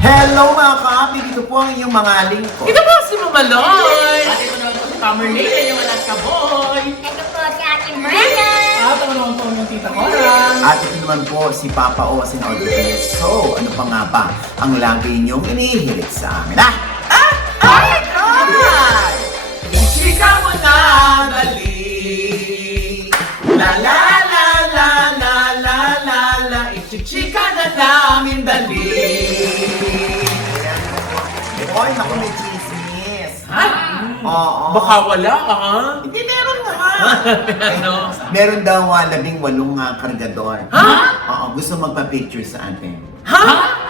Hello mga ka-api! Dito po ang inyong mga lingkod. Ito po si Mama Loy! Ate ko naman po si Pamerlina, yung anak ka boy! Ito po si Ate Brenna. At ako naman po yung tita ko lang! At ito naman po si Papa O, si Audrey. So, ano pa nga ba ang lagi inyong inihilig sa amin? Ay! Chika mo na, dali! La la la la la la la la Ichichika na namin, dali! Oy, naku, may chismis! Ha? Oo. Baka wala ha? Hindi, meron naman! Ano? Meron daw 18 kargador. Ha? Oo, gusto magpa-picture sa atin. Ha?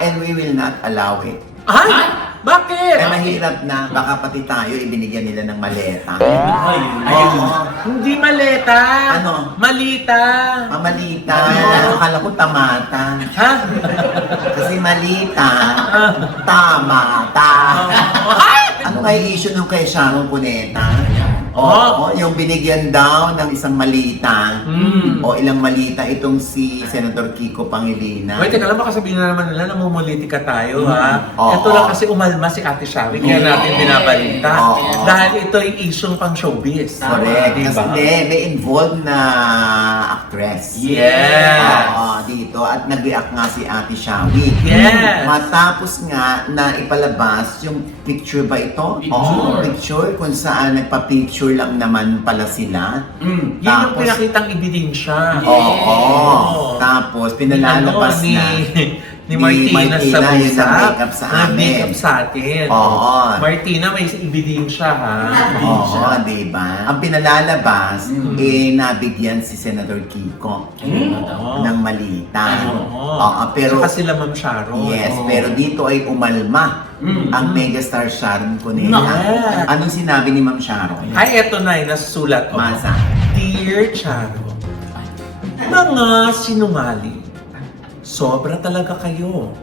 And we will not allow it. Ay! Bakit? Eh, mahirap na, baka pati tayo ibinigyan nila ng maleta. Ayun. Oo. Hindi maleta. Ano? Malita. Mamalita. Akala ko tamata. Ha? Kasi malita, tamata. Ay! Ano nga yung issue nung kay Sharon Cuneta? Oh. Oo, yung binigyan daw ng isang malita. Mm. O ilang malita itong si Senator Kiko Pangilinan. Wait, teka lang, baka sabihin na naman nila, namumuliti ka tayo, ha? Oo. Ito lang kasi umalma si Ate Shawi, kaya natin binabalita. Oo. Dahil ito ay isyong pang showbiz. Correct. Diba? Kasi may involved na actress. Yes. Oo, dito. At nag-react nga si Ate Shawi. Yes. Matapos nga na ipalabas yung picture ba ito? Picture. Oo, picture kung saan nagpa-picture lang naman pala sila. Mm. Yun yung Tapos- pinakitang ebidensya. Oo. Tapos pinalalabas ni, na. ni Martina sa Martina, yun busa. ang makeup sa amin. Makeup sa atin. Oo. Martina, may ebidensya ha. Oo, diba? Ang pinalalabas, nabigyan si Senator Kiko Oo. ng malita. Oo. Oo, pero Saka sila Ma'am Sharon. yes, Oo. pero dito ay umalma ang megastar Sharon Cuneta. Yeah. Anong sinabi ni Ma'am Sharon? Ay, eto na, nasusulat ko. Masa? Dear Charo, mga sinungaling, sobra talaga kayo.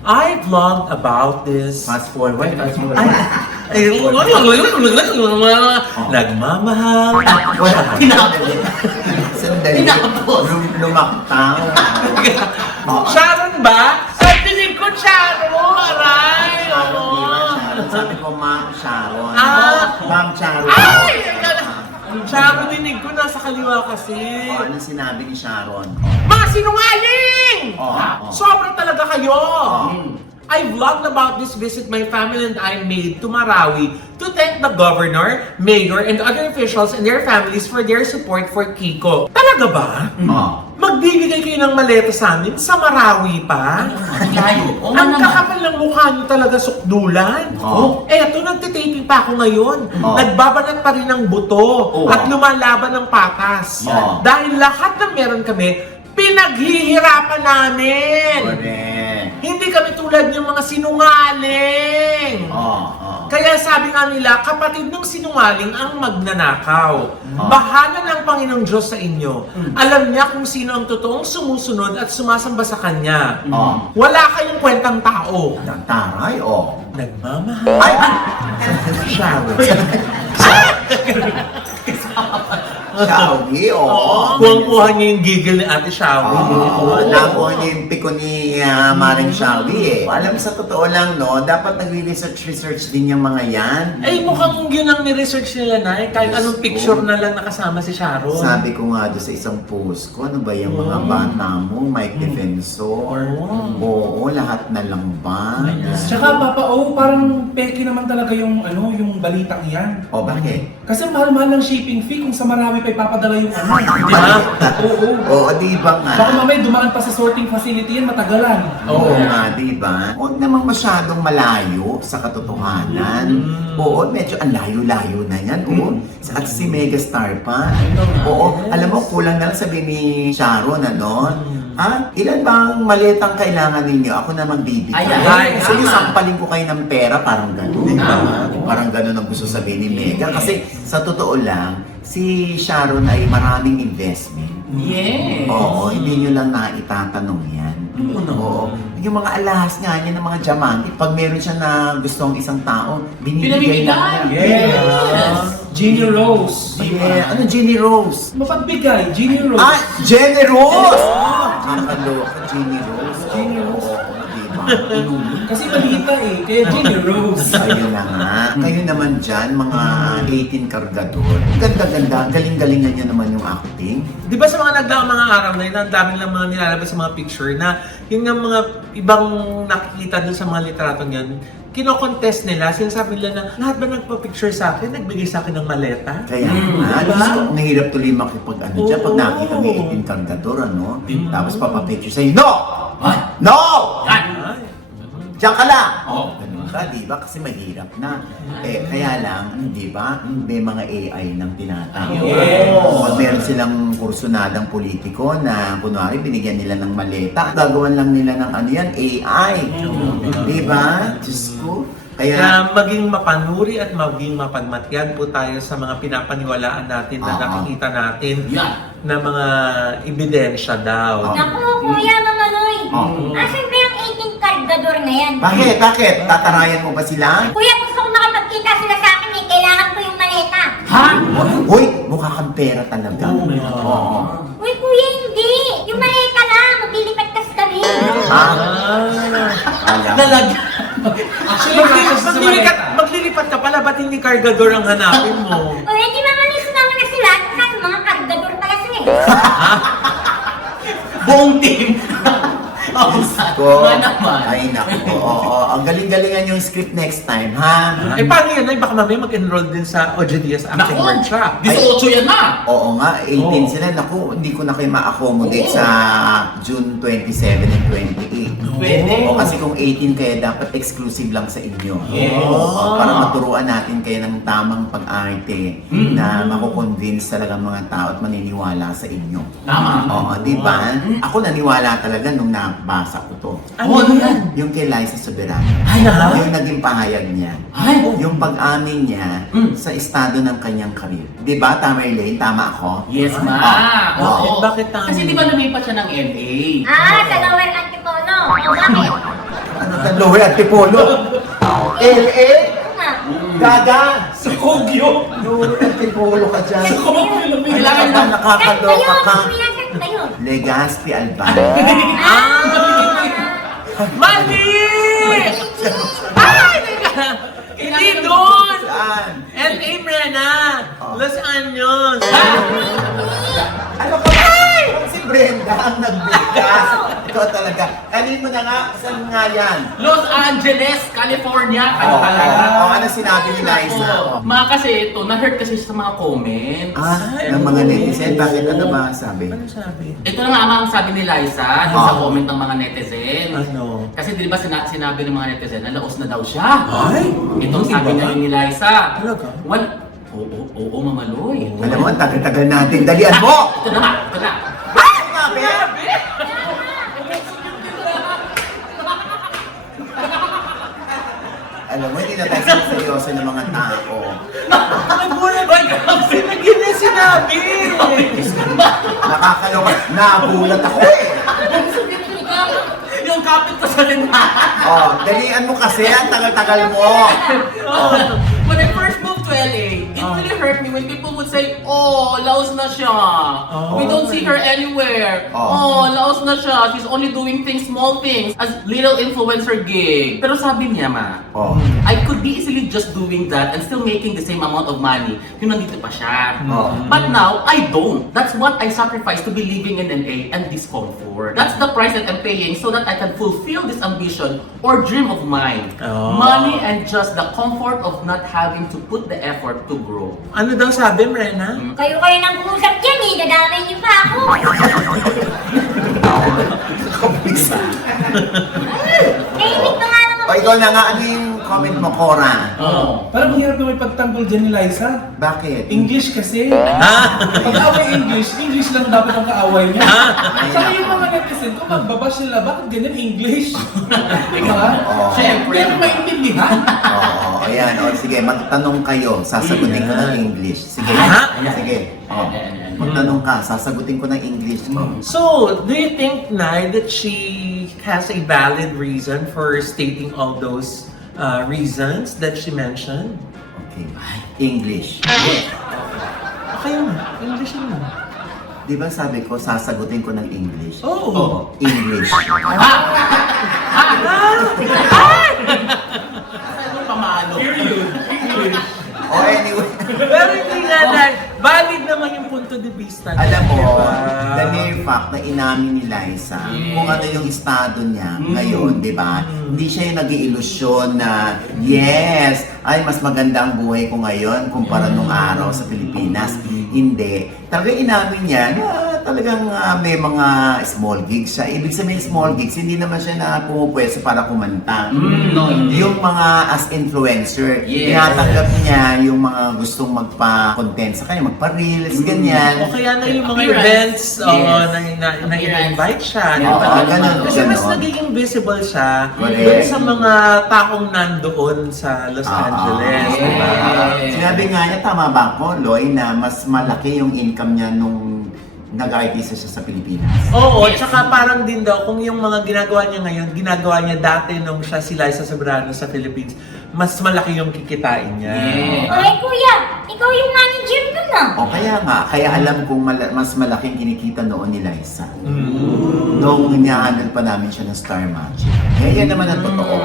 I vlogged about this. Fast forward. Ay, nagmamahal. Wala. Sandali. Tinapos. Lumaktaw. Oo. Sharon ba? Sa dinig ko, Sharon! Aray! Sharon, di ba, Oo. Sharon? Sabi ko, Ma'am Sharon. Ah. Ma'am Sharon. Ay! Sharon, dinig ko nasa kaliwa kasi. O, anong sinabi ni Sharon? Mga sinungaling! Oo. Sobrang talaga kayo! Oo. I vlogged about this visit my family and I made to Marawi to thank the governor, mayor, and other officials and their families for their support for Kiko. Talaga ba? Oo. Magbibigay kayo ng maleta sa amin sa Marawi pa? Layo. Oo Ang naman. kakapal ng mukha niyo talaga sukdulan. Oo. Eto, nagtitaping pa ako ngayon. Oo. Nagbabanat pa rin ng buto Oo. at lumalaban ng patas. Oo. Dahil lahat ng meron kami, pinaghihirapan namin. Correct. Hindi kami tulad ng mga sinungaling. Oo. Kaya sabi nga nila, kapatid ng sinungaling ang magnanakaw. Bahala ng Panginoong Diyos sa inyo. Alam niya kung sino ang totoong sumusunod at sumasamba sa Kanya. Oo. Wala kayong kwentang tao. Taray, o. Nagmamahal. Ay! Sharon. Shawi, oo. Kuwang-kuha niya yung giggle ni Ate Shawi. Oo, nakuha niya yung piko ni Maring Shawi eh. Alam, sa totoo lang, no, dapat nagre-research din yung mga yan. Ay, mukhang yun ang ni-research nila na kahit Yes, anong picture na lang nakasama si Sharon. Sabi ko nga doon sa isang post ko, ano ba yung mga bata mo, Mike Defensor? Oo, lahat na lang ba? Tsaka Papa O, parang peke naman talaga yung yung balitang yan. O, bakit? Kasi mahal-mahal ng shipping fee kung sa Marami pa ipapadala yung Di ba? Oo. Oo, di ba nga? Baka mamaya dumaan pa sa sorting facility yan, matagalan. Oo nga, di ba? Huwag namang masyadong malayo sa katotohanan. Oo, medyo ang layo-layo na yan. Oo. At si Megastar pa. Oo, alam mo, kulang na lang sabi ni Sharon, ano? Ilan bang maletang kailangan ninyo? Ako na magbibigay. Ay, Sige, tama. sampalin ko kayo ng pera, parang gano'n. Parang gano'n ang gusto sabihin ni Mega. Kasi sa totoo lang, si Sharon ay maraming investment. Yes. Oo, hindi nyo lang na itatanong yan. Oo. Yung mga alahas nga niya ng mga diamante, pag meron siya na gusto ang isang tao, binibigay lang niya. Yes. Jeannie Rose. Yeah. Ano, Jenny Rose? Mapagbigay, Jeannie Rose. Jenny Rose! Nakakaloka, Jenny Rose. Jenny Rose. Oo, diba? Kasi balita eh, kaya Jenny Rose. Ayun na nga. Kayo naman dyan, mga 18 kargador. Ganda-ganda. Galing-galingan niya naman yung acting. Di ba sa mga nagdaang mga araw na yun, ang dami lang mga nilalabas sa mga picture na yun nga mga ibang nakikita dun sa mga literatong yan, kino-contest nila, sinasabi nila na lahat ba nagpa-picture sa akin, nagbigay sa akin ng maleta? Kaya nga, diba? Diyos ko, nahirap tuloy makipag dyan. Pag Oo. nakita may 18 kargador, ano? Tapos papapicture sa'yo, no! Ay! No! Yan! Ay. Diyan ka lang! Oo. Ganun ka, di ba? Kasi mahirap na. Kaya lang, di ba? May mga AI nang tinatawag. Yes. Pag meron silang kursunadang politiko na, kunwari, binigyan nila ng maleta, gagawan lang nila ng ano yan, AI. Di ba? Diyos ko. Kaya, Kaya maging mapanuri at maging mapagmatyan po tayo sa mga pinapaniwalaan natin na Oo. nakikita natin Yan! na mga ebidensya daw. Naku, Kuya Mamaloy. Oo. Asan ba yung 18 kargador na yan? bakit? Bakit? Tatarayan mo ba sila? Kuya, gusto kong makipagkita sila sa akin eh. Kailangan ko yung maleta. Ha? Hoy, mukha kang pera talaga. Oo. Uy, Kuya, hindi. Yung maleta lang. Maglilipat kasi kami. Ah, alam. Lalagyan! Actually, kasi sa Maglilipat ka pala, ba't hindi kargador ang hanapin mo? O, hindi Mamaloy, sumama na sila. Kasi mga kargador pala sila eh. Buong team! Ko. Nga naman. Ay, naku. Oo. Ang galing-galingan yung script next time, ha? Eh, paano yan? Ay, baka mamaya mag-enroll din sa Ojo Diaz Acting Naku! Workshop. 18 yan na! Oo nga, 18 Oo. sila. Naku, hindi ko na kayo ma-accommodate Oo. sa June 27 and 28. Pwede. Oo, kasi kung 18 kayo, dapat exclusive lang sa inyo. Yes. Oo, para maturuan natin kayo ng tamang pag-arte na makukonvince talaga mga tao at maniniwala sa inyo. Tama. Oo, di ba? Ako naniwala talaga nung nabasa ko to. Ano yan? Yung kay Liza Soberano. Ay, naku! Yung naging pahayag niya. Ay! Yung pag-amin niya sa estado ng kanyang karir. Di ba, Tama Elaine? Tama ako? Yes, ma! Ah, Oo. bakit tayo? Kasi di ba lumipat siya ng LA? Sa lower antipolo. O, bakit? Ano ka, Lower Antipolo? LA? Oo nga. Gaga! Sa Kogyo. Lower Antipolo ka dyan. Sa Kogyo na may Kailangan Ano lang. ba, nakakaloka ka? Kuya, saan ba yun? Legazpi Alban. Mali! Ay! Hindi doon! Saan? L.A. Brena! Los Angeles! Ano ka ba? Si Brenda ang nagbigas. Ikaw talaga. Kanin mo na nga, saan nga yan? Los Angeles, California. Ano Oo, talaga? ano sinabi ni Liza? Ma, kasi ito, na-hurt kasi siya sa mga comments. Ng mga netizen, bakit ano ba sabi? Ano sabi? Ito na nga ang sabi ni Liza dun sa comment ng mga netizen. Ano? Kasi di ba sinabi ng mga netizen na laos na daw siya. Ay! Itong Hindi sabi ba? niya yun ni Liza. Talaga? Oo, mamaloy. Alam mo, ang tagal-tagal natin. Dalian mo! Ito na nga, ito na. Grabe! Alam mo, hindi na tayo seryoso ng mga tao. Nagulat! Ay, grabe! Hindi na sinabi! Nakakaloka. Nabulat ako eh. Yung kapit ko sa linha. Oh, dalian mo kasi. Ang tagal-tagal mo. Oh. When I first moved to LA, it really hurt me when people would say, "Oh, laos na siya. We don't see her anywhere. Oh, laos na siya. She's only doing things, small things, as little influencer gig." Pero sabi niya, ma, Oh. I could be easily just doing that and still making the same amount of money. Yung nandito pa siya. Oh. But now, I don't. That's what I sacrifice to be living in LA and this comfort. That's the price that I'm paying so that I can fulfill this ambition or dream of mine. Oh. Money and just the comfort of not having to put the effort to grow. Ano daw sabi, Brena? Kayo nang usap dyan eh. Dadamay niyo pa ako. Nahimik na nga naman. O, ikaw na nga. Ano yung comment mo, Cora? Oh. Parang mahirap na may pagtanggol dyan ni Liza. Bakit? English kasi. Pag-away English, English lang dapat ang kaaway niya. Saka yung mga netizen, kung magbabash sila, bakit ganyan English? Diba? Oo. Siyempre. Hindi ako maintindihan. Oo, ayan. O, sige, magtanong kayo. Sasagutin ko ng English. Sige. Ha? Sige. O, magtanong ka. Sasagutin ko ng English mo. So, do you think, Nay, that she has a valid reason for stating all those reasons that she mentioned? Okay. English. Okay yun. English yun. Di ba sabi ko, sasagutin ko ng English? Oh. Oo, English. Ano pamalo? Period. English. Oh, anyway. Pero hindi nga valid naman yung punto de vista niya. Alam mo, diba? the mere fact na inamin ni Liza kung ano yung estado niya ngayon, di ba? Hindi siya yung nag-iilusyon na, yes, ay mas maganda ang buhay ko ngayon kumpara nung araw sa Pilipinas. Hindi. Talagang inamin niya na talagang may mga small gigs siya. Ibig sabihin small gigs, hindi naman siya na pumupwesto para kumanta. No, hindi. Yung mga as influencer, Yes. tinatanggap niya yung mga gustong magpa-content sa kanya, magpa-reels, ganyan. O kaya na yung mga Appearance. events, Yes. na invite siya. Yeah, diba? ganun, Kasi mas ganun. nagiging visible siya Correct. dun sa mga taong nandoon sa Los Angeles. yes. Diba? Sinabi nga niya, tama ba ako, Loy, na mas malaki yung income niya nung nag-artista siya sa Pilipinas? Oo, Yes. tsaka parang din daw, kung yung mga ginagawa niya ngayon, ginagawa niya dati nung siya si Liza Soberano sa Philippines, mas malaki yung kikitain niya. Yeah. Ay, kuya, ikaw yung manager ko na. O kaya nga, kaya alam kong mas malaking kinikita noon ni Liza. Nung niya-handle pa namin siya ng Star Magic. Kaya yan naman ang totoo.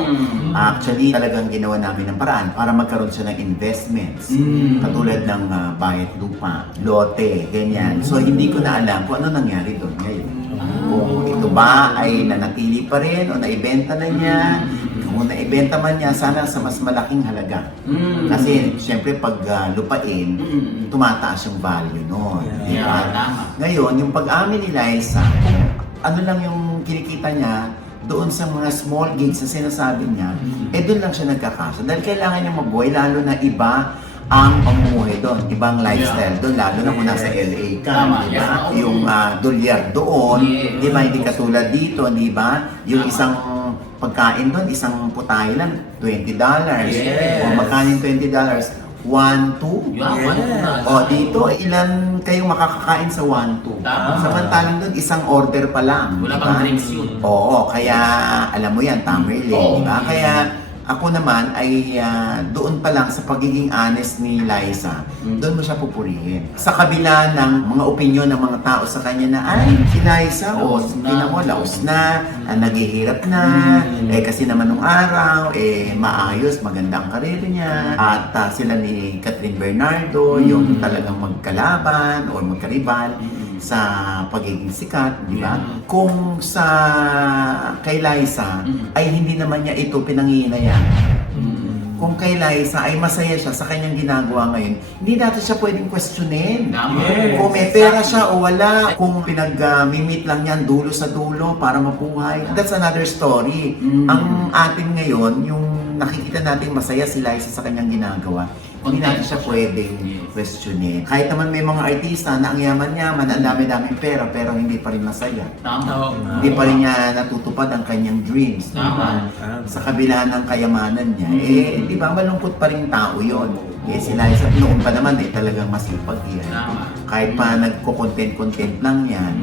Actually, talagang ginawa namin ng paraan para magkaroon siya ng investments. Katulad ng bayad lupa, lote, ganyan. So, hindi ko na alam kung ano nangyari doon ngayon. Kung ito ba ay nanatili pa rin o naibenta na niya. Kung naibenta man niya, sana sa mas malaking halaga. Kasi, syempre, pag lupain, tumataas yung value noon. Yeah, Diba? tama. Ngayon, yung pag-amin ni Liza, kung ano lang yung kinikita niya doon sa mga small gigs na sinasabi niya, doon lang siya nagkakasa. Dahil kailangan niya mabuhay, lalo na iba ang pamumuhay doon, ibang lifestyle doon, lalo na kung nasa LA ka, Tama, di ba? yes. Yung dolyar doon, Yes. di ba? Hindi katulad dito, di ba? Yung isang pagkain doon, isang putay lang, $20. Yes. O magkano yung $20? 1, 2? Yeah, Yes. one na. O dito, ilan kayong makakakain sa 1-2? Tama. Samantalang doon, isang order pa lang. Wala di pang ba? drinks yun. Oo, kaya alam mo yan, Tamerlane, Oo. di ba? Kaya ako naman ay doon pa lang sa pagiging honest ni Liza, doon mo siya pupurihin. Sa kabila ng mga opinion ng mga tao sa kanya na, ay, si Liza, Laos na. tingnan mo, laos na, naghihirap na, kasi naman nung araw, maayos, maganda ang karir niya, at sila ni Catherine Bernardo, yung talagang magkalaban o magkaribal sa pagiging sikat, di ba? Kung sa kay Liza ay hindi naman niya ito pinanghihinayang. Kung kay Liza ay masaya siya sa kanyang ginagawa ngayon, hindi natin siya pwedeng questionin. Tama. Yes. Kung may pera siya o wala, kung pinag-mimit lang yan dulo sa dulo para mabuhay, that's another story. Ang atin ngayon, yung nakikita natin masaya si Liza sa kanyang ginagawa, hindi natin siya pwedeng questionin. Kahit naman may mga artista na ang yaman-yaman, ang dami-daming pera, pero hindi pa rin masaya. Tama. Oo. Hindi pa rin niya natutupad ang kanyang dreams. di ba? Tama. Sa kabila ng kayamanan niya, di ba malungkot pa rin tao yon. Si Liza, noon pa naman talagang masipag yan. Tama. Kahit pa nagko-content-content lang yan,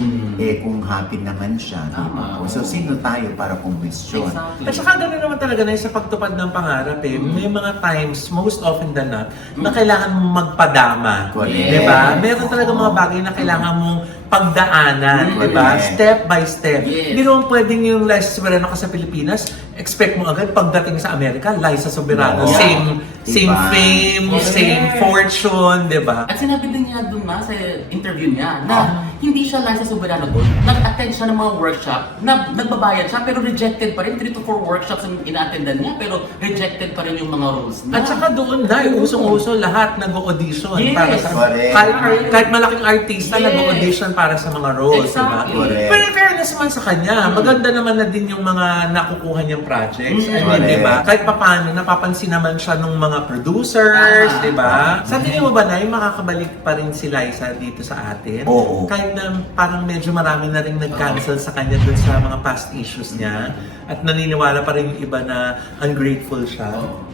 kung happy naman siya. di ba? Tama. So, sino tayo para kumwestiyon? Exactly. At saka gano'n naman talaga na sa pagtupad ng pangarap may mga times, most often than not, na kailangan mong magpadama. Correct. Diba? Meron talaga mga bagay na kailangan mong pagdaanan, diba? Correct. Step by step. Yes. Hindi naman pwedeng yung Liza Soberano ka sa Pilipinas, expect mo agad pagdating sa Amerika, Liza Soberano, No. same Diba? fame, Correct. same fortune, diba? At sinabi din niya doon na sa interview niya na hindi siya Liza Soberano doon. Nag-attend siya ng mga workshop na nagbabayad siya pero rejected pa rin. 3 to 4 workshops ang ina-attendan niya pero rejected pa rin yung mga roles niya. At saka doon na, usong-uso lahat nag-audition Yes. para sa Correct. kahit malaking artista Yes. nag-audition para sa mga roles, Exactly. diba? Correct. Pero in fairness naman sa kanya, maganda naman na din yung mga nakukuha niyang projects. I mean, Correct. diba? Kahit papaano, napapansin naman siya ng mga producers, Tama. diba? Sa tingin mo ba na makakabalik pa rin si Liza dito sa atin? Oo. Kahit na parang medyo marami na rin nag-cancel sa kanya dun sa mga past issues niya at naniniwala pa rin yung iba na ungrateful siya.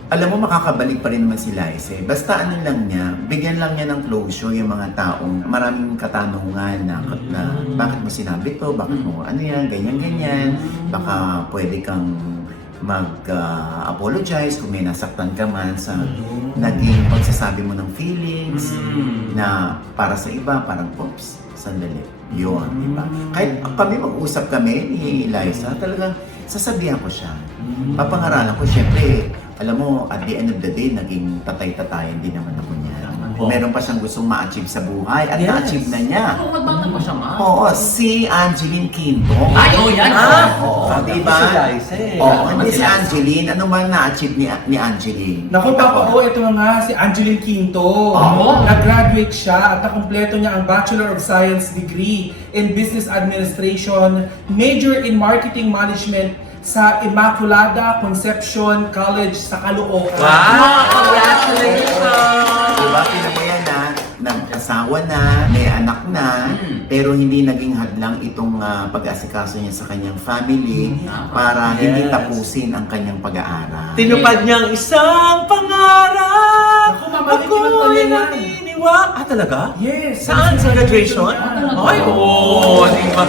Alam mo, makakabalik pa rin naman si Liza. Basta ano lang niya, bigyan lang niya ng closure yung mga taong maraming katanungan na bakit mo sinabi to, bakit mo ano yan, ganyan-ganyan. Baka pwede kang mag-apologize kung may nasaktan ka man sa naging pagsasabi mo ng feelings na para sa iba, parang, oops, sandali. Yun, di ba? Kahit kami mag-usap kami ni Liza, talagang sasabihan ko siya. Papangaralan ko, syempre, alam mo, at the end of the day, naging tatay-tatayan din naman ako niya. Meron pa siyang gustong ma-achieve sa buhay at Yes. na-achieve na niya. Ano, bata pa siya, ma? Oo, si Angeline Quinto. Ay, oh, yan. Oo, di Si ba? Liza eh. Oo, hindi si Angeline. Ano bang na-achieve ni Angeline? Naku, Papa O, ito nga si Angeline Quinto. Oo. Nag-graduate siya at nakumpleto niya ang Bachelor of Science degree in Business Administration, major in Marketing Management sa Immaculada Conception College sa Caloocan. Wow! Congratulations! Diba, pinabayan na, nag-asawa na, may anak na, pero hindi naging hadlang itong pag-asikaso niya sa kanyang family para hindi Yes. tapusin ang kanyang pag-aaral. Tinupad niya ang isang pangarap. Naku, mabalik Ako'y yung pala yan. naniniwala. Ah, talaga? Yes. Saan? Sa graduation? Ay, oo. Diba?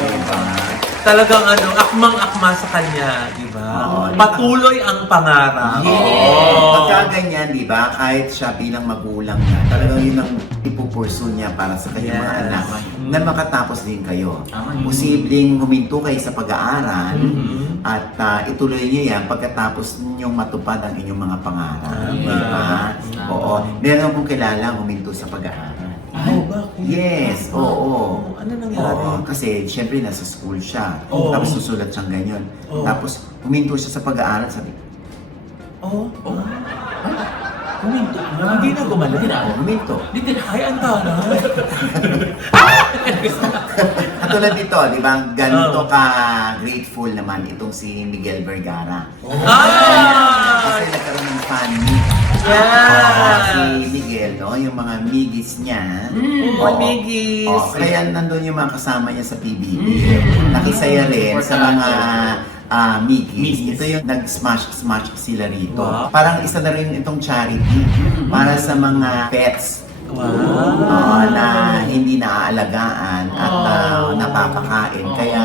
Talagang akmang-akma sa kanya, di ba? Oo, diba? Patuloy ang pangarap. Oo. Pagka ganyan, di ba, kahit siya bilang magulang niya, talagang yun ang ipupursu niya para sa kanyang mga Yes. anak na makatapos din kayo. Tama yun. Posibleng huminto kayo sa pag-aaral Mhm. at ituloy niyo yan pagkatapos ninyong matupad ang inyong mga pangarap. Tama. Di ba? Tama. Oo. Meron akong kilala huminto sa pag-aaral. Oh, bakit? Yes, oo. Ano nangyari? Oo, kasi syempre nasa school siya. Oo. Tapos susulat siyang ganyan. Oo. Tapos huminto siya sa pag-aaral, sabi, Oh, oh. Huminto na. Hindi na gumaling. Hindi na. oh, huminto. Ay, ang taray. Katulad dito, di ba, ganito ka grateful naman itong si Miguel Vergara. Kasi nagkaroon ng fan meet. Yes! Si Miguel, no, yung mga migis niya. Mga migis. Kaya nandun yung mga kasama niya sa PBB. Nakisaya rin sa mga migis. Ito yung nag-smash sila rito. Wow. Parang isa na rin itong charity para sa mga pets. Wow. Na hindi naaalagaan at napapakain. Kaya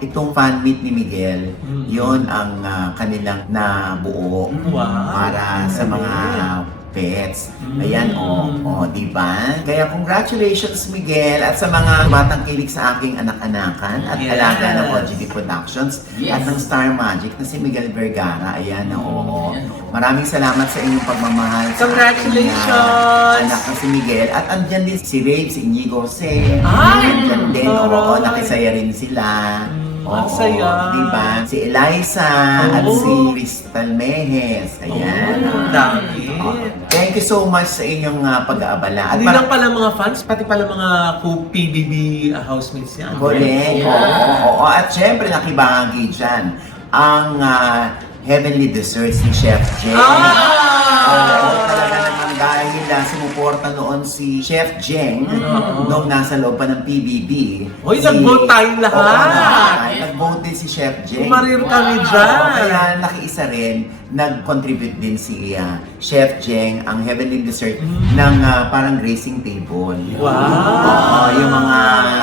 itong fan meet ni Miguel, yon ang kanilang nabuo Wow. para sa mga pets. Ayan, di ba? Kaya congratulations Miguel at sa mga batang kilig sa aking anak-anakan at Yes. alaga ng OGD Productions Yes. at ng Star Magic na si Miguel Vergara. Ayan, Maraming salamat sa inyong pagmamahal. sa Congratulations! anak na si Miguel. At andyan din si Rave, si Inigo Jose. Ay! Andyan din. Taray! Nakisaya rin sila. ang saya. Diba? Si Eliza at Oo. si Crystal Mejes. Ayan. Ang dami. Thank you so much sa inyong pag-aabala. At Hindi lang pala mga fans, pati pala mga PBB housemates yan. correct. Oo. At syempre, nakibahagi dyan ang Heavenly Desserts ni Chef Jay. Talaga naman dahil sumuporta noon si Chef Jeng nung nasa loob pa ng PBB. Hoy, nag-vote tayong lahat. Nag-vote din si Chef Jeng. Kumarir kami dyan. Kaya nakiisa rin, nag-contribute din si Chef Jeng, ang Heavenly Dessert, ng parang gracing table. Wow. Yung mga,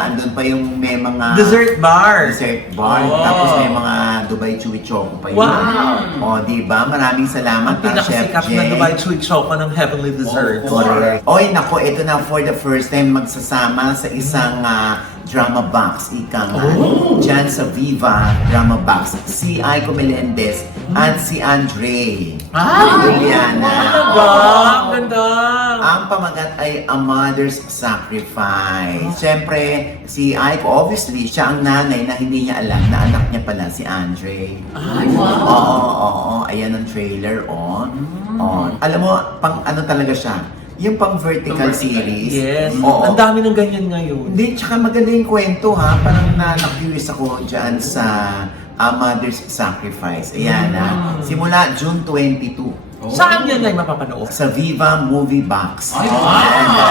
andun pa yung may mga... Dessert bar. Dessert bar. Oh. Tapos may mga Dubai Chewy Choco pa yun. Wow. Diba? Maraming salamat, Ang Chef pinakasikat na Jeng. Dubai Chewy Choco ng Heavenly Dessert. Correct. Oy, nako, ito na for the first time magsasama sa isang drama box, ika nga. Diyan sa Viva Drama Box. Si Aiko Melendez at si Andre. Juliana. Ang ganda. Ang pamagat ay A Mother's Sacrifice. Siyempre, si Aiko, obviously, siya ang nanay na hindi niya alam na anak niya pala si Andre. Ay, wow. Oo. Ayan ang trailer, Alam mo, pang ano talaga siya? Yung pang vertical series. Yes. Oo. Ang dami ng ganyan ngayon. Hindi, tsaka maganda yung kwento ha. Parang na-curious ako dyan sa A Mother's Sacrifice. Ayan simula June 22. Saan yan ay mapapanood? Sa Viva Movie Box. Ay, wow.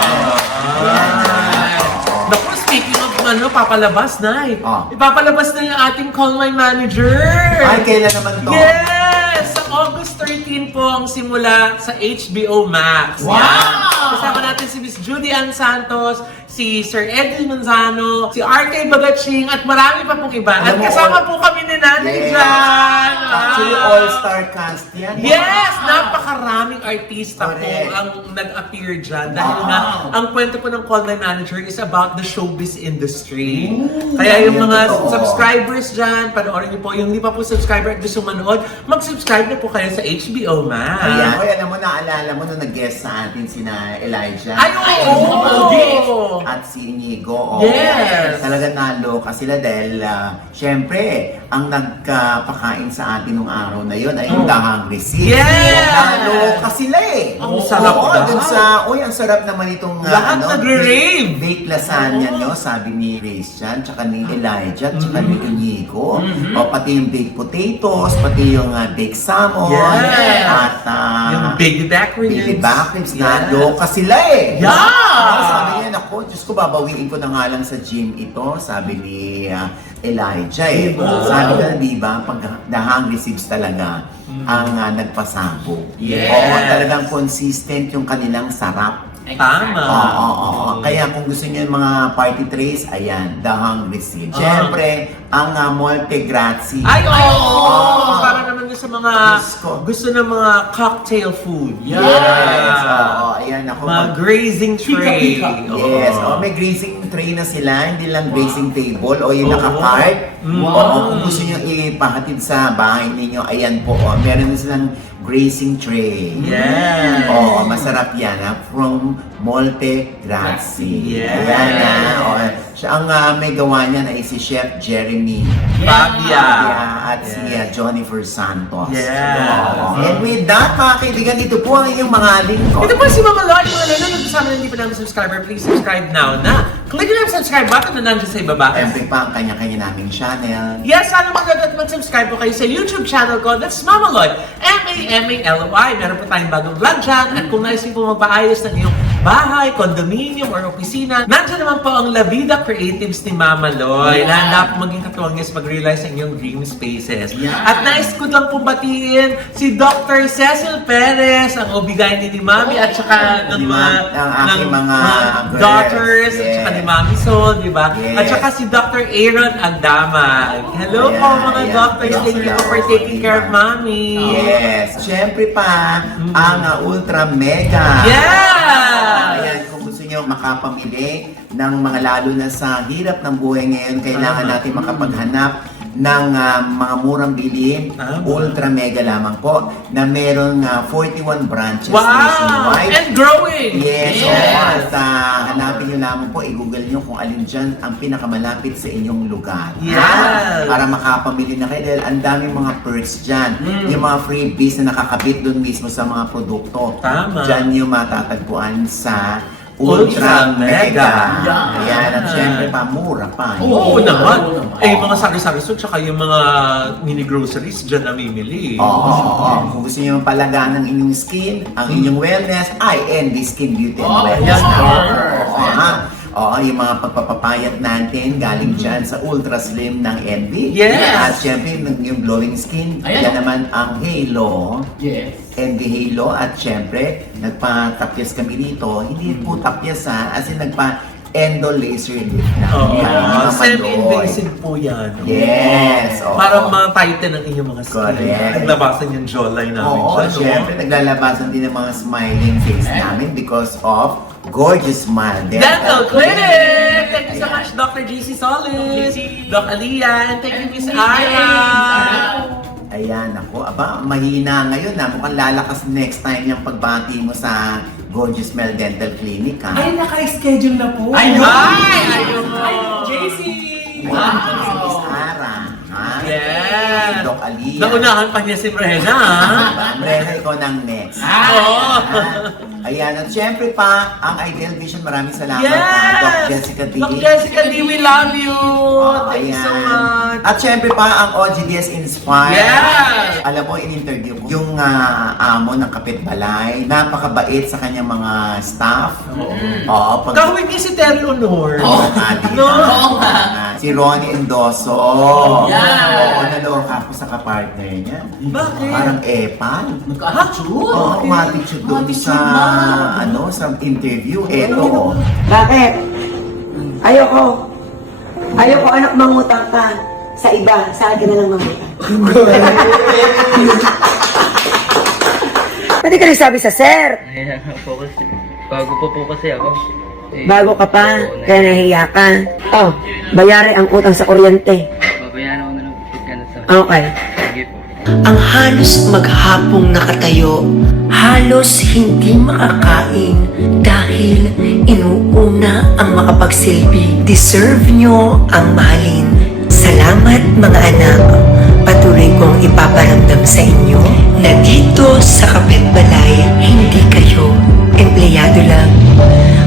Naku, speaking of papalabas na Ipapalabas na yung ating Call My Manager! Ay, kailan naman to? Yes! Sa August 13 po ang simula sa HBO Max. Wow! Yan. Kasama natin si Miss Judy Ann Santos, si Sir Edwin Manzano, si RK Bagaching, at marami pa pong iba. At Alam mo, kasama po kami ni Nanay Yes. dyan. Actually, all-star cast yan. Yes! Napakaraming artista po Correct. ang nag-appear dyan. Dahil nga, ang kwento po ng Call My Manager is about the showbiz industry. Kaya yung Yan, mga totoo. subscribers dyan, panoorin niyo po. Yung hindi pa po subscriber at gusto manood, mag-subscribe na po kayo sa HBO Max. Ayan. Hoy, alam mo, naalala mo nung nag-guest sa atin sina Elijah. Ay, oo! At si Inigo. Oo. Yes. Talaga naloka sila dahil syempre, ang nagpakain sa atin nung araw na yun ay yung The Hungry Six. Yes. Naloka sila eh. Ang sarap Oo, daw. dun sa, ang sarap naman itong Lahat nagre-rave. baked lasagna nyo, sabi ni Christian, tsaka ni Elijah, tsaka ni Inigo. O, pati yung baked potatoes, pati yung baked salmon. Yes. At Yung baby back ribs. Baby back ribs, Yes. naloka sila eh. Yeah! Sabi niya, naku, Diyos ko, babawiin ko na nga lang sa gym ito, sabi ni Elijah eh. Sabi ka, di ba, pag The Hungry Six talaga ang nagpasabog. Yes. Oo, talagang consistent yung kanilang sarap. Tama. Oo. Kaya kung gusto niyo yung mga party trays, ayan, The Hungry Six. Siyempre, ang Molte Grazie. Ay, oo! Ah. Para naman sa mga Diyos ko. gusto ng mga cocktail food. Yes. Oo, ayan ako. Mga grazing tray. Pika-pika. Yes, Oo. may grazing tray na sila, hindi lang grazing table o yung naka-cart. Wow. Oo, kung gusto nyo ipahatid sa bahay ninyo, ayan po, meron na silang grazing tray. Yes. Oo, masarap yan ha, from Molte Grazie. Yes. Ayan ha, siya ang may gawa niyan ay si Chef Jeremy Fabia. at si Jonnifer Santos. Yes. Oo. And with that, mga kaibigan, dito po ang inyong mga lingkod. Ito po si Mama Lord. Mga nanonood sa amin na hindi pa namin subscriber, please subscribe now na. Click nyo ang subscribe button na nandiyan sa ibaba. Siyempre pa ang kanya-kanya naming channel. Yes, sana mag-download at mag-subscribe po kayo sa YouTube channel ko. That's Mama Lloyd. M-A-M-A-L-O-Y. Meron po tayong bagong vlog dyan. At kung nais niyo po magpaayos ng iyong bahay, condominium, or opisina, nandiyan naman po ang La Vida Creatives ni Mama Lloyd. Yeah. Handa po maging katuwang yes mag-realize ng iyong dream spaces. Yeah. At nais ko lang pong batiin si Dr. Cecil Perez, ang obigay ni Mami at saka ng mga Ang aking mga girls. daughters at Yes. saka ni Mami Sol, di ba? Yes. At saka si Dr. Aaron Agdamag. Hello po Ayan, mga ayan. doctors. Thank you po for taking care of Mami. Yes. Siyempre pa, ang Ultra Mega. Yeah! Ayan, kung gusto nyo makapamili ng mga lalo na sa hirap ng buhay ngayon, kailangan natin makapaghanap ng mga murang bilihin. Tama. Ultra Mega lamang po na meron 41 branches Wow! nationwide. And growing! Yes, Yes. oo. At hanapin nyo lamang po, i-google nyo kung alin dyan ang pinakamalapit sa inyong lugar. Yes. Para makapamili na kayo dahil ang daming mga perks dyan. Yung mga freebies na nakakabit doon mismo sa mga produkto. Tama. Dyan yung matatagpuan sa Ultra Ultra Mega. Mega. Yeah. Ayan, at syempre pa, mura pa. Oo Oo, naman. oo naman. Eh, mga sari-sari store, tsaka yung mga mini groceries dyan namimili. Oo. Kung gusto nyo palagaan ng inyong skin, ang inyong wellness, ay NB Skin Beauty and Oh, Wellness. yes, na. sir. Oo, ha? Oo, yung mga pagpapapayat natin galing dyan sa Ultra Slim ng NB. Yes. At syempre, yung glowing skin, Ayan. yan naman ang Halo. Yes. NB Halo. At syempre, nagpa-tapyas kami dito. Hindi po tapyas ha, as in nagpa-endo laser lift na. Oo. Yan, yung mga Semi-invasive po yan. Yes. oo. Para ma-tighten ang inyong mga skin. Correct. Naglabasan yung jawline namin Oo, dyan. no? syempre, naglalabasan din ang mga smiling face namin because of Gorgeous Smile Dental Clinic! Thank you so Ayan. much, Dr. GC Solis, GC. Doc Aliyah, and thank you, Miss Miss Ara. Ayan, ako, aba, mahina ngayon na. Mukhang lalakas next time yung pagbati mo sa Gorgeous Smile Dental Clinic, ha? Ay, naka-schedule na po. Ay, ayun mo. Ay, JC! Ayan, si Miss Ara, ha? Yes. Si Doc Aliyah. Naunahan pa niya si Brenna, ha? Brenda, ikaw ng next. Oo. Ayan, at syempre pa, ang Ideal Vision, maraming salamat, Yes! Doc Jessica D. Doc Jessica D, we love you! Thank you so Ayan. much! At syempre pa, ang OGDS Inspire. Yes! Alam mo, in-interview ko yung amo ng Kapitbalay. Napakabait sa kanyang mga staff. Oo. Pag Kawin niya si Terry Honor. Oo, No. Oo nga. Si Ronnie Endoso. Yeah. Oo, naloka ako sa kapartner niya. Bakit? Parang epal. Nagka-attitude. Oo, umatitude doon sa, sa interview. Eto, oh. Bakit? Ayoko. Ayoko anak mangutang ka sa iba. Sa akin na lang mangutang. Pwede ka nagsabi sa sir. Ayan po kasi. Bago po kasi ako. Eh, Bago ka pa, oo, kaya nahiya ka. Oh, bayari ang utang sa kuryente. Babayaran ko na lang po ka na sa... Okay. Sige po. Ang halos maghapong nakatayo, halos hindi makakain dahil inuuna ang makapagsilbi. Deserve nyo ang mahalin. Salamat mga anak, patuloy kong ipaparamdam sa inyo na dito sa Kapit Balay, hindi kayo empleyado lang,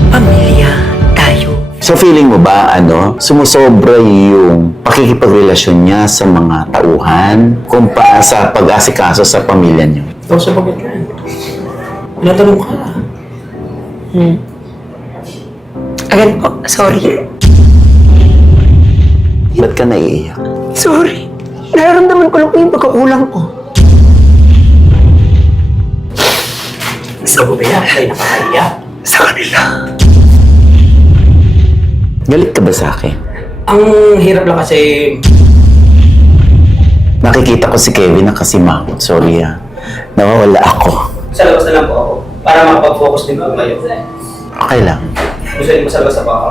pamilya tayo. So feeling mo ba, sumusobra yung pakikipagrelasyon niya sa mga tauhan kumpara sa pag-asikaso sa pamilya niyo? Ito sa bakit ka? Tinatanong ka. Again po, sorry. Ba't ka naiiyak? Sorry. Nararamdaman ko lang po yung pagkakulang ko. Sa bubaya, ay nakakaiyak. Sa kanila. Galit ka ba sa akin? Ang hirap lang kasi, Nakikita ko si Kevin na kasimangot. Sorry nawawala ako. sa labas na lang po ako. Para makapag-focus din po kayo. Okay lang. Gusto niyo sa labas na po ako?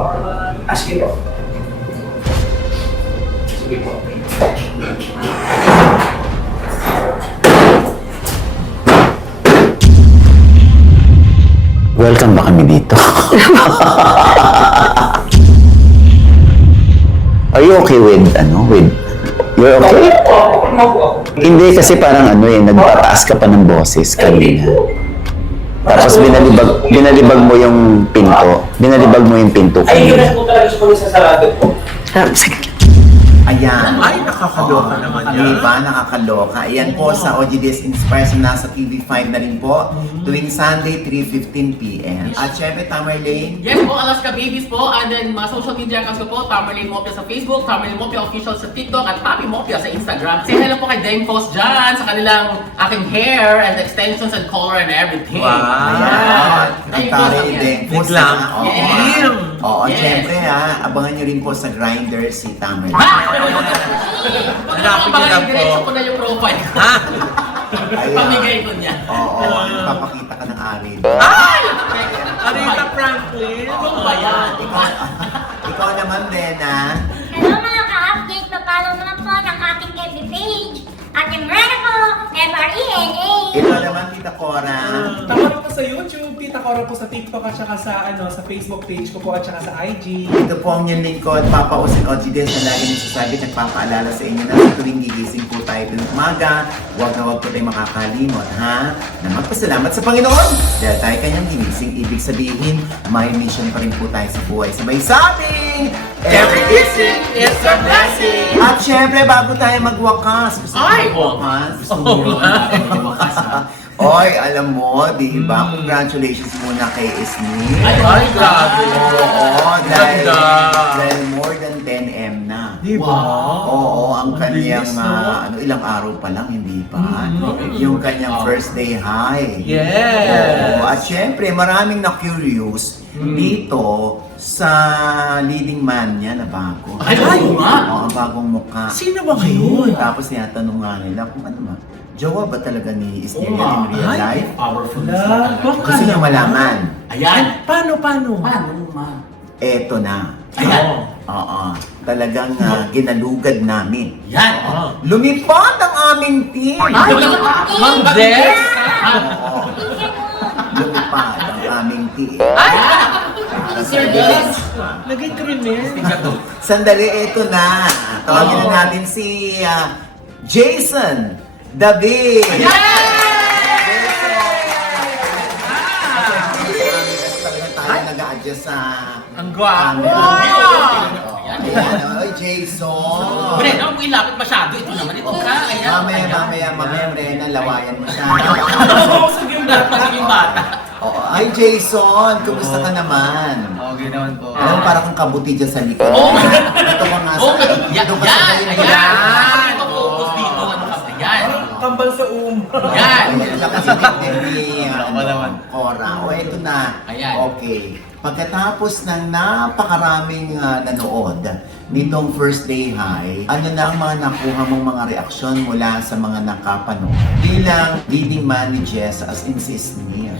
Sige po. Sige po. Welcome ba kami dito? Are you okay with, you're okay? Hindi kasi parang nagtataas ka pa ng boses kanina. Tapos binalibag mo yung pinto. Binalibag mo yung pinto Ay, yun kanina. na po talaga gusto ko sa sarado po. Sige. Ayan. Ay, nakakaloka naman yan. Diba? Nakakaloka. Ayan po sa OGDS Inspires na nasa TV5 na rin po. Tuwing Sunday, 3:15 p.m. At syempre, Tamerlane. Yes po, Alaska Babies po. And then, mga social media accounts ko po, Tamerlane Mopia sa Facebook, Tamerlane Mopia Official sa TikTok, at Papi Mopia sa Instagram. Say hello po kay Deng Post dyan sa kanilang aking hair and extensions and color and everything. Wow. Ayan. Ang Ay, tari po, din. Biglang. Oo. Yes. Oo, Yes. syempre abangan nyo rin po sa Grindr si Tamerlane. Hanapin niyo lang po. Diretso ko na yung profile. Ha? Ayan. Pamigay ko niya. Oo, papakita ka ng arid. Ay! Arita Franklin. Ano ba yan? Ikaw naman, Dena. Hello mga ka-update, papalaw naman po ng ating FB page. At yung Rena po, FRENA. Ikaw naman, Tita Cora. Takora po sa YouTube, Tita Cora po sa TikTok at saka sa Facebook page ko po at saka sa IG. Ito po ang inyong lingkod, Papa Using OGDS na lagi nagsasabi at nagpapaalala sa inyo na sa tuwing gigising po tayo tuwing umaga, huwag na huwag po tayo makakalimot, ha? Na magpasalamat sa Panginoon dahil tayo kanyang ginising. Ibig sabihin, may mission pa rin po tayo sa buhay. Sabay sa ating Every kissing is a blessing. At syempre, bago tayo magwakas, gusto Ay, mo magwakas? Gusto mo magwakas, ha? Oy, alam mo, di ba? Congratulations muna kay Esme. Ay, grabe. Oo, dahil, Ganda. dahil more than 10M na. Di ba? Oo, ang kanyang, Bilis, no? ilang araw pa lang, hindi pa. Yung kanyang first day high. Yes. Oo, at syempre, maraming na-curious dito sa leading man niya na bago. Ay, oo nga. Oo, ang bagong mukha. Sino ba ngayon? Tapos tinatanong nga nila kung ano ba, jowa ba talaga ni Esme Oo in nga. real Ay, life? Powerful. Gusto niya malaman. Ayan. Paano? Paano ma? Eto na. Ayan. Oo. Talagang ginalugad namin. Yan. Lumipad ang aming team! Ay, Ma'am Jess. Oo. Lumipad ang aming team. Sir Jess. Naging krimen. Sandali, eto na. Tawagin na natin si Jason David. Tayo nag-a-adjust sa Ang gwapo. Ayan, oy, Jason. Bre, naman mo ilapit masyado. Ito naman, ito ka. Ayan. Mamaya, Rena, lawayan mo siya. Busog yung bata. Oo. Ay, Jason, kumusta ka naman? Okay Okay naman po. Alam mo, parang kang kabuti dyan sa likod. Ito ka nga sa... Okay, yan, Ito ka sa yan, ito. ayan. Ito focus dito, ano ka ba yan? Kambal sa Yan. Yan lang kasi ni naman. Cora. O, ito na. Ayan. Okay. Pagkatapos ng napakaraming nanood nitong first day high, ano na ang mga nakuha mong mga reaksyon mula sa mga nakapanood bilang leading managers as in si Sneer?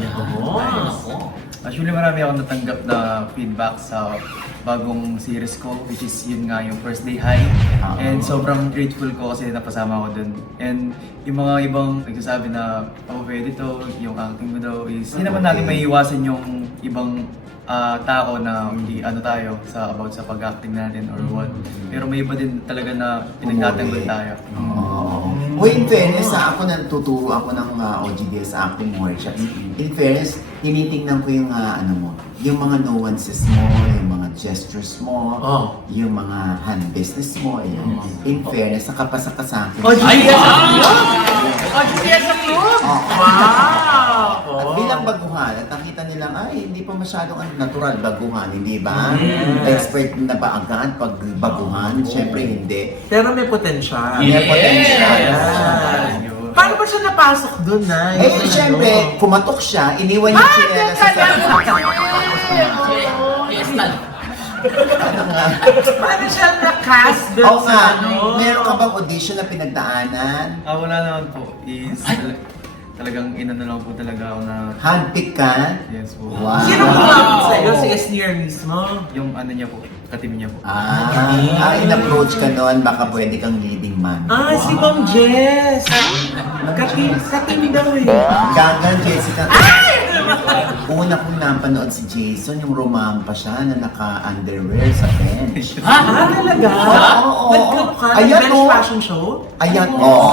Actually, marami akong natanggap na feedback sa bagong series ko, which is yun nga yung First Day High. And sobrang grateful ko kasi napasama ko dun. And yung mga ibang nagsasabi na, oh, pwede to, yung acting mo daw is, hindi naman natin may iwasan yung ibang tao na hindi ano tayo about sa pag-acting natin or what. Pero may iba din talaga na pinagtatanggol tayo. Oo. Uy, in fairness, ako nagtuturo ako ng OGDS acting workshops. In fairness, tinitingnan ko yung ano mo, yung mga nuances mo, yung mga gestures mo, yung mga hand business mo, ayan. In fairness, nakapasa ka sa akin. Ay, yes, sa club! At bilang baguhan, at nakita nilang, ay, hindi pa masyadong natural baguhan, hindi ba? Expert na ba agad pag baguhan? Siyempre, hindi. Pero may potential. May potential. Paano ba siya napasok doon, Nay? Eh, siyempre, kumatok siya, iniwan yung chinela sa Yes, tal. Ano nga? Paano siya na-cast doon Oo nga, sa ano? meron ka bang audition na pinagdaanan? Wala naman po. Talagang inano lang po talaga ako na, Handpick ka? yes po. Wow. Sino kumapit sa'yo? Si Esnier mismo? Yung ano niya po, katim niya po. In-approach ka noon, baka pwede kang leading man. Si Ma'am Jess! Katim daw eh. Gagan, Jessica. Una kong napanood si Jason, yung rumampa siya na naka-underwear sa bench. Talaga? Oo. Nagkano ka? Ayan, Bench oh. fashion show? Ayan, oo.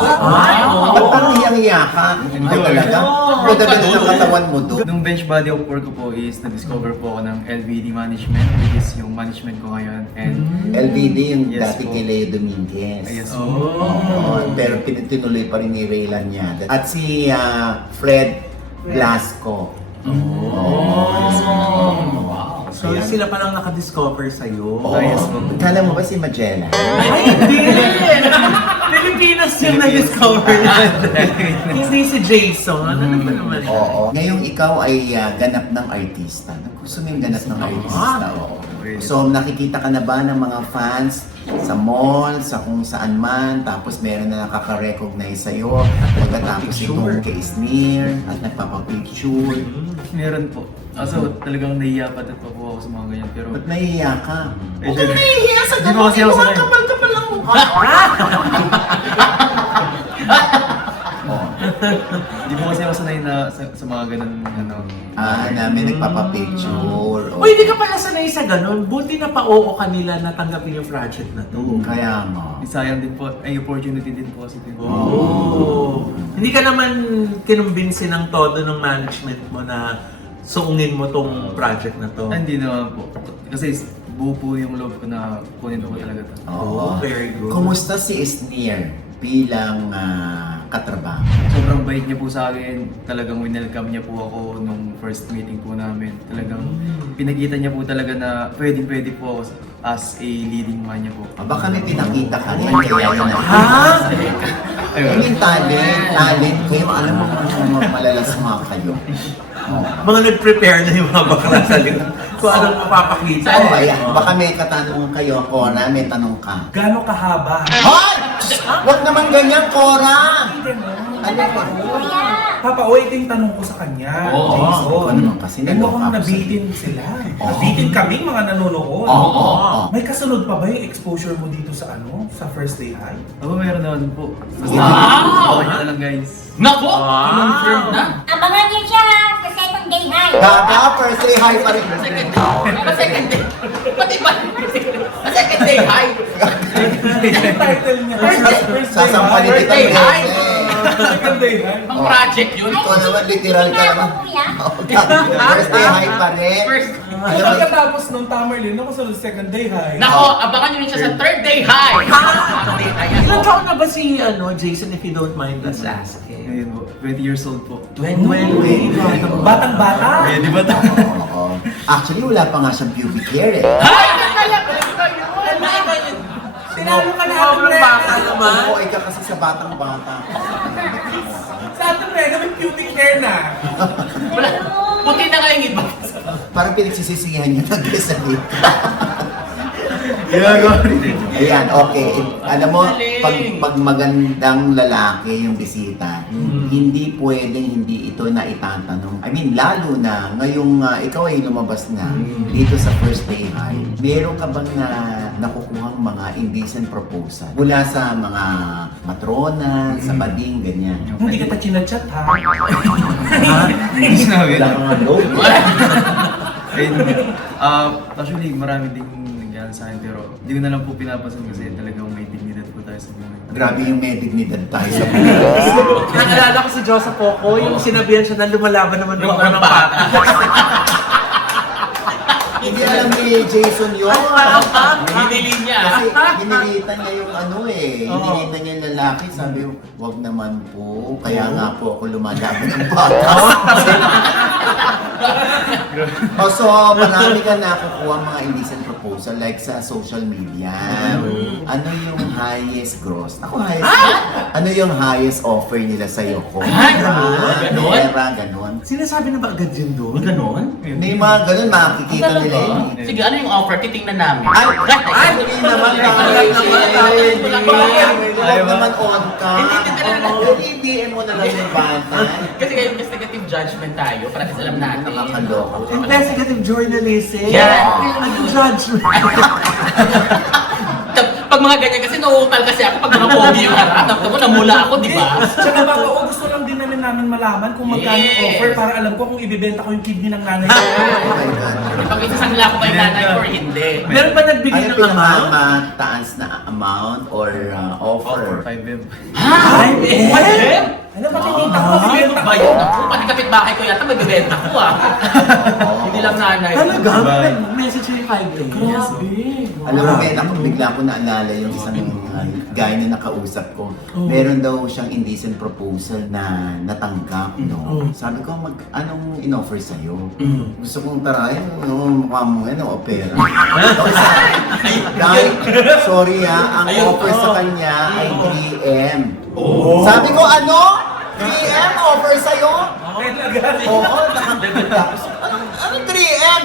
Ba't parang hiyang-hiya ka? Hindi talaga. Pwede ba ng katawan mo doon? Nung bench body of work ko po is na-discover po ako ng LVD management, which is yung management ko ngayon. And LVD yung Yes dati po. kay Leo Dominguez. yes po. Oo, pero tinuloy pa rin ni Ray Lanyada. At si Fred Blasco. So sila palang nakadiscover sa'yo. Oo. yes po. Kala mo ba si Magella? Ay, hindi! Pilipinas yung na-discover Hindi si Jason. Ano ba naman? Oo. Ngayong ikaw ay ganap ng artista. Gusto mo yung ganap ng artista? Oo. So nakikita ka na ba ng mga fans sa mall, sa kung saan man, tapos meron na nakaka-recognize sa'yo, pagkatapos itong kay Sneer, at nagpapapicture. Meron po. So talagang nahiya pa po ako sa mga ganyan. Pero Ba't nahihiya ka? Huwag ka nahihiya sa ganun. Di ba kasi ako sanay? Kapal-kapal lang mukha. Di ba kasi ako sanay na sa mga ganun ano. Namin nagpapapicture. O hindi ka pala sanay sa ganun. Buti na pa-oo ka nila na tanggapin yung project na to. Kaya nga. Sayang din po, ay opportunity din po kasi din. Hindi ka naman kinumbinsin ng todo ng management mo na suungin mo tong project na to. Hindi naman po. Kasi buo po yung loob ko na kunin ko talaga to. Oo. Very good. Kumusta si Sneer bilang katrabaho? Sobrang bait niya po sa akin. Talagang winelcome niya po ako nung first meeting po namin. Talagang pinakita niya po talaga na pwede po ako as a leading man niya po. Baka may pinakita ka rin, kaya yun na. Ayun. Yung talent, kayo alam mo mga malalas mga kayo. Mga nag-prepare na yung mga bakla sa likod. Kung anong mapapakita. Oo, ayan. Baka may katanungan kayo, Cora, may tanong ka. Gano'ng kahaba? Hoy! Huwag naman ganyan, Cora! Ano ba? Papa, ito yung tanong ko sa kanya. Oo. Jason. Ano naman kasi, Ano naloka kung ako nabitin sila? Oo. Nabitin kaming mga nanonood. Oo. May kasunod pa ba yung exposure mo dito sa sa First Day High? Meron naman po. Wow! Okay na lang guys. Naku! Confirm na. Abangan niyo siya sa second day high. Gaga, first day high pa rin. Second day. Pati ba? Second day high. Yung title niya. Sasampalin kita Birthday ng high. birthday. Second day high. Pang project yun. Ikaw naman, literal ka naman. Kuya. First day high pa rin. First, Kung pagkatapos nung Tamerlane, ako sa second day high. nako, abangan nyo rin siya sa third day high. Third day high. Ilang taon na ba si Jason, if you don't mind us asking? Ngayon po, 20 years old po. 20. Batang-bata. Pwede ba ito? Oo. Actually, wala pa nga siyang pubic hair eh. Ay, kaya pala yun. Tinalo ka na Sobrang Ate bata Rena. naman. Oo, ikaw kasi sa batang-bata. Sa Ate Rena, may pubic hair na. Wala. Puti na nga yung iba. Parang pinagsisisihan niya ng sa dito. Ginagawa rin. Ayan, okay. Alam mo, Galing. pag magandang lalaki yung bisita, hindi pwedeng hindi ito na itatanong. I mean, lalo na ngayong ikaw ay lumabas na dito sa first day high, meron ka bang nakukuhang mga indecent proposal mula sa mga matrona, sa bading, ganyan? Hindi kita chinachat ha. Hindi sinabi. Wala ka nga loob. Ayun, actually, marami ding nangyari sa akin, pero hindi ko na lang po pinapansin kasi talagang may dignidad po tayo sa buhay. Grabe yung may dignidad tayo sa buhay. Naalala ko si Joseph Poco, yung sinabihan siya na lumalaban naman ako ng bata. Hindi alam ni Jason yun. Binili niya. Kasi hinilitan niya yung hinilitan niya yung lalaki. Sabi, wag naman po. Kaya nga po ako lumalaban ng bata. So, marami ka nakukuha mga indecent proposal like sa social media. Ano yung highest gross? Ako highest. Ano yung highest offer nila sa'yo ko? Ganon? Ganon. Sinasabi na ba agad yun doon? Ganon? May mga ganon, makikita nila yun. Sige, ano yung offer? Titingnan namin. Ay, hindi naman Huwag naman on ka. I-DM mo na lang yung bata. Kasi kayo investigative judgment tayo para kasi alam natin. Nakakaloka. Investigative journalism. Yeah. Ano judgment? Pag mga ganyan kasi nauutal kasi ako pag mga pogi yung harap. Tapos namula ako, di ba? Tsaka bago, gusto lang din namin malaman kung magkano yung Yes. offer para alam ko kung ibibenta ko yung kidney ng nanay ko. Oh my God. Pag isasangla ko kay nanay or hindi. Meron ba nagbigay Ano ng amount? pinakamataas na amount or offer? 5M. Ay, ano ba tinita ko? Ibibenta Ba ko. yun? Ako, pati kapitbahay ko yata magbibenta ko ah. Hindi lang nanay. Talaga? Bye. Message niya yung 5 Alam mo, may bigla ko naalala yung isang guy na nakausap ko. Meron daw siyang indecent proposal na natanggap, no? Sabi ko, anong in-offer sa'yo? Gusto kong tarayan, no? Mukha mo yan, no? Opera. Guy, sorry ang offer sa kanya ay 3M. Sabi ko, ano? 3M offer sa'yo? Oo, nakapagod. Anong 3M?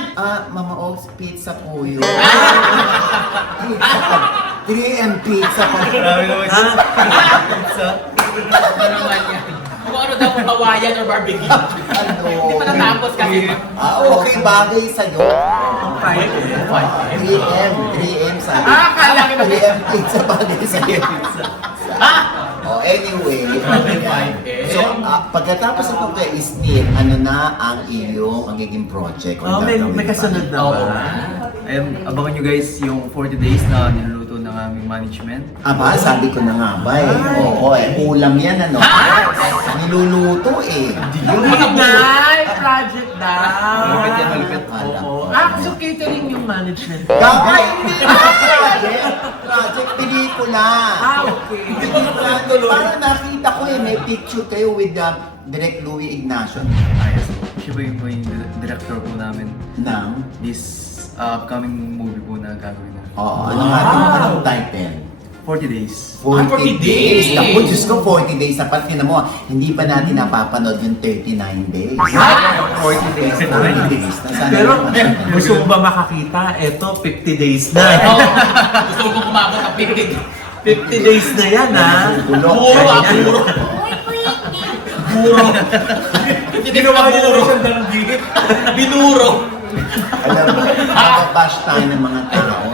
Mama Oaks, pizza po yun. 3M pizza po. Marami naman siya. Ano naman yan? Kung ano daw kung Hawaiian or barbecue. Hindi pa natapos kasi. Okay, bagay sa'yo. 3M sa'yo. Kala ko ba? 3M pizza bagay sa'yo. Anyway. So, pagkatapos ito kay Isnit, ano na ang iyong magiging project? Oh, may kasunod na ba? Ayun, abangan nyo guys yung 40 days na niluluto ng aming management. Aba, sabi ko na nga ba eh. Oo, ulam yan ano. Niluluto eh. Ay, project daw. Malupit yan, malupit. Oo. So catering yung management. Gagay, hindi na project. Project, pelikula. Okay. Parang nakita ko eh, may picture kayo with Direct Louie Ignacio Ayos po. Siya po yung director po namin. ng This upcoming movie po na gagawin na. anong title? 40 days. 40 days. days. Naku, Diyos ko, 40 days. Sapat na mo, hindi pa natin napapanood yung 39 days. 40 days na. 40 days na. Sana Pero naman. gusto mo ba makakita? Eto, 50 days na. Gusto ko kumabot ng 50. 50 days na yan, ha? Bulok. Puro. Uy, kuya, Puro. Ginawa niya na rin siyang danggit. Binuro. Alam mo, nababash tayo ng mga tao.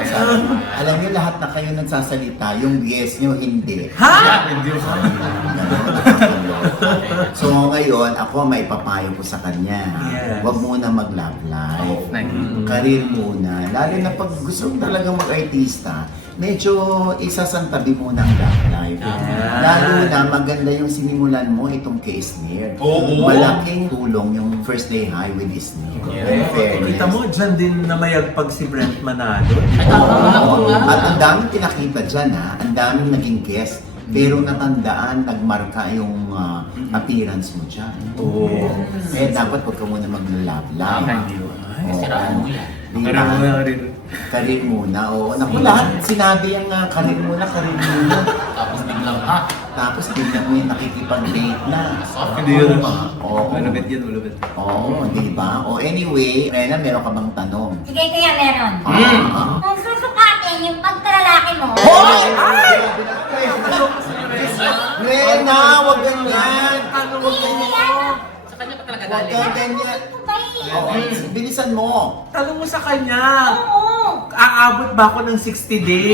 Alam niyo, lahat na kayo nagsasalita, yung guest niyo, hindi. Ha? So ngayon, ako may papayo ko sa kanya. Yes. Huwag muna mag-love life. Nice. Career muna. Lalo na pag gusto mo talagang mag-artista, medyo isasantabi mo ng love life. Lalo na maganda yung sinimulan mo itong kay Isnir. Malaking tulong yung first day high with Isnir. In fairness. Kita mo, dyan din namayagpag si Brent Manalo. At ang daming pinakita dyan ang daming naging guest. Pero natandaan, nagmarka yung appearance mo dyan. Eh, dapat huwag ka muna mag-love-love. Hindi ko. Diba? Karir muna, oo. Naku, lahat sinabi yung karir muna. Tapos biglang may nakikipag-date na. Hindi yun. Oo. Malupit yun, malupit. Oo, di ba? O anyway, Rena, meron ka bang tanong? Sige kuya, meron. Kung susukatin yung pagkalalaki mo, Hoy! Ay! Rena, wag ganyan! Sa kanya pa talaga Wag galing. kang ganyan! Bye. Oo, bilisan mo! Tanong mo sa kanya, Oo. aabot ba ako ng 60 days?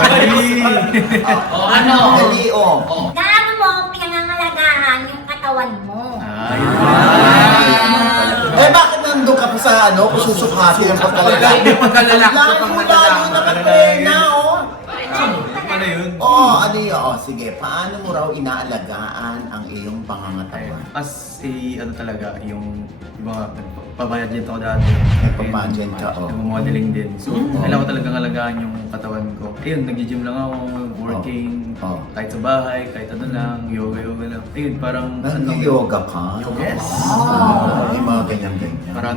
Oh, ano? Dali, oh! Gaano mo pinangangalagaan yung katawan mo? Eh, bakit nandun ka pa sa kung susukatin ang pagkalalaki? Hindi pagkalalaki ka pang Layo na ka, Rena, oh! Ano yun? Ano yun? Sige, paano mo raw inaalagaan ang iyong pangangatawan? As ano talaga, yung iba nagpapageant ako dati. Nagpapageant ka, oh. Nagmo-modeling din. So, kailangan ko talagang alagaan yung katawan ko. Ayun, nag-gym lang ako, working, Oh. kahit sa bahay, kahit ano lang, yoga lang. Ayun, parang... Nag-yoga ka? Yes. Yung mga ganyan-ganyan. Parang...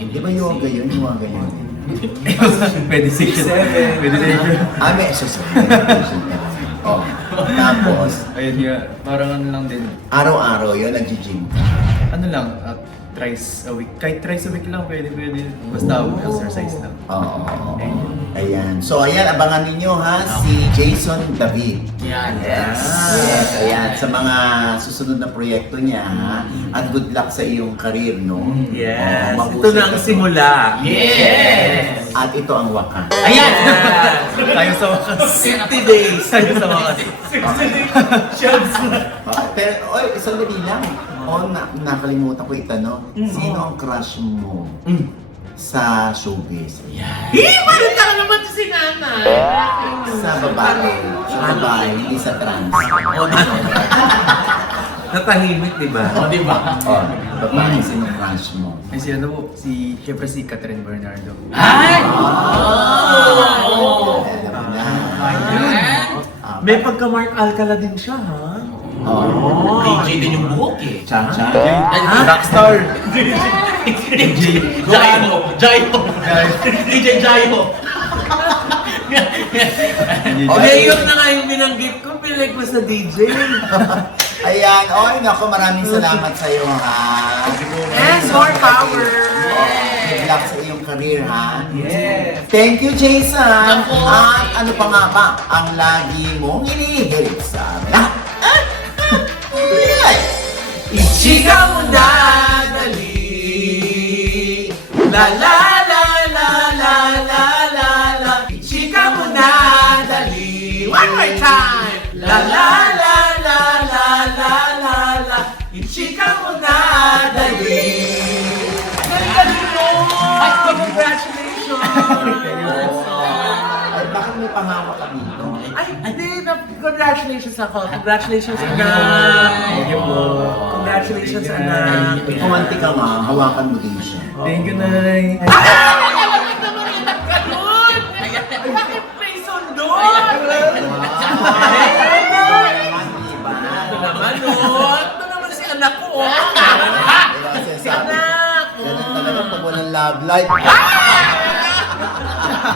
Di ba yoga yun? Yung mga ganyan. Meditation. Meditation. May exercise. Meditation ka. Tapos, Ayun nga, parang ano lang din. araw-araw yun, nag-gym ka. Ano lang, thrice a week. Kahit thrice a week lang, pwede. Basta exercise lang. Oo. Ayan. So, ayan, abangan ninyo si Jason David. Yan. Yes, ayan. Sa mga susunod na proyekto niya, at good luck sa iyong career, no? Yes. Oo, Ito na ang simula. Yes! At ito ang wakas. Ayan! Tayo sa wakas. 60 days. Tayo sa wakas. Pero, isang dali lang. Nakalimutan ko itanong. Sino ang crush mo sa showbiz? Parang ka naman si nanay. Sa babae. Sa babae, hindi sa trans. Natahimik, di ba? O, di ba? Babae, sino crush mo? Ay, siyempre si Catherine Bernardo. Ay! Alam mo na. May pagka-Mark Alcala din siya, ha? DJ din yung buhok eh. Cha-cha. Rockstar! Jaiho! DJ Jaiho! Ngayon na nga yung binanggit ko, pilig ko sa DJ. Ayan, naku, maraming salamat sa iyo, ha? Yes, more power! Good luck sa iyong career, ha? Yes. Thank you, Jason! Naku. At ano pa nga ba ang lagi mong inihilig sa amin? Ichika mo na dali. La la la la la la la la. Ichika mo na dali. One more time. La la la la la la la la. Ichika mo na dali. Galing mo! Congratulations! Ay, bakit may pangako ka dito? Ay, hindi. Congratulations ako. Congratulations, anak. Thank you po. Congratulations, anak. Kumanti ka nga, hawakan mo din siya. Thank you, Nay. Bakit may sundot? Ito naman si anak ko. Anak! Ganun talaga pag walang love life.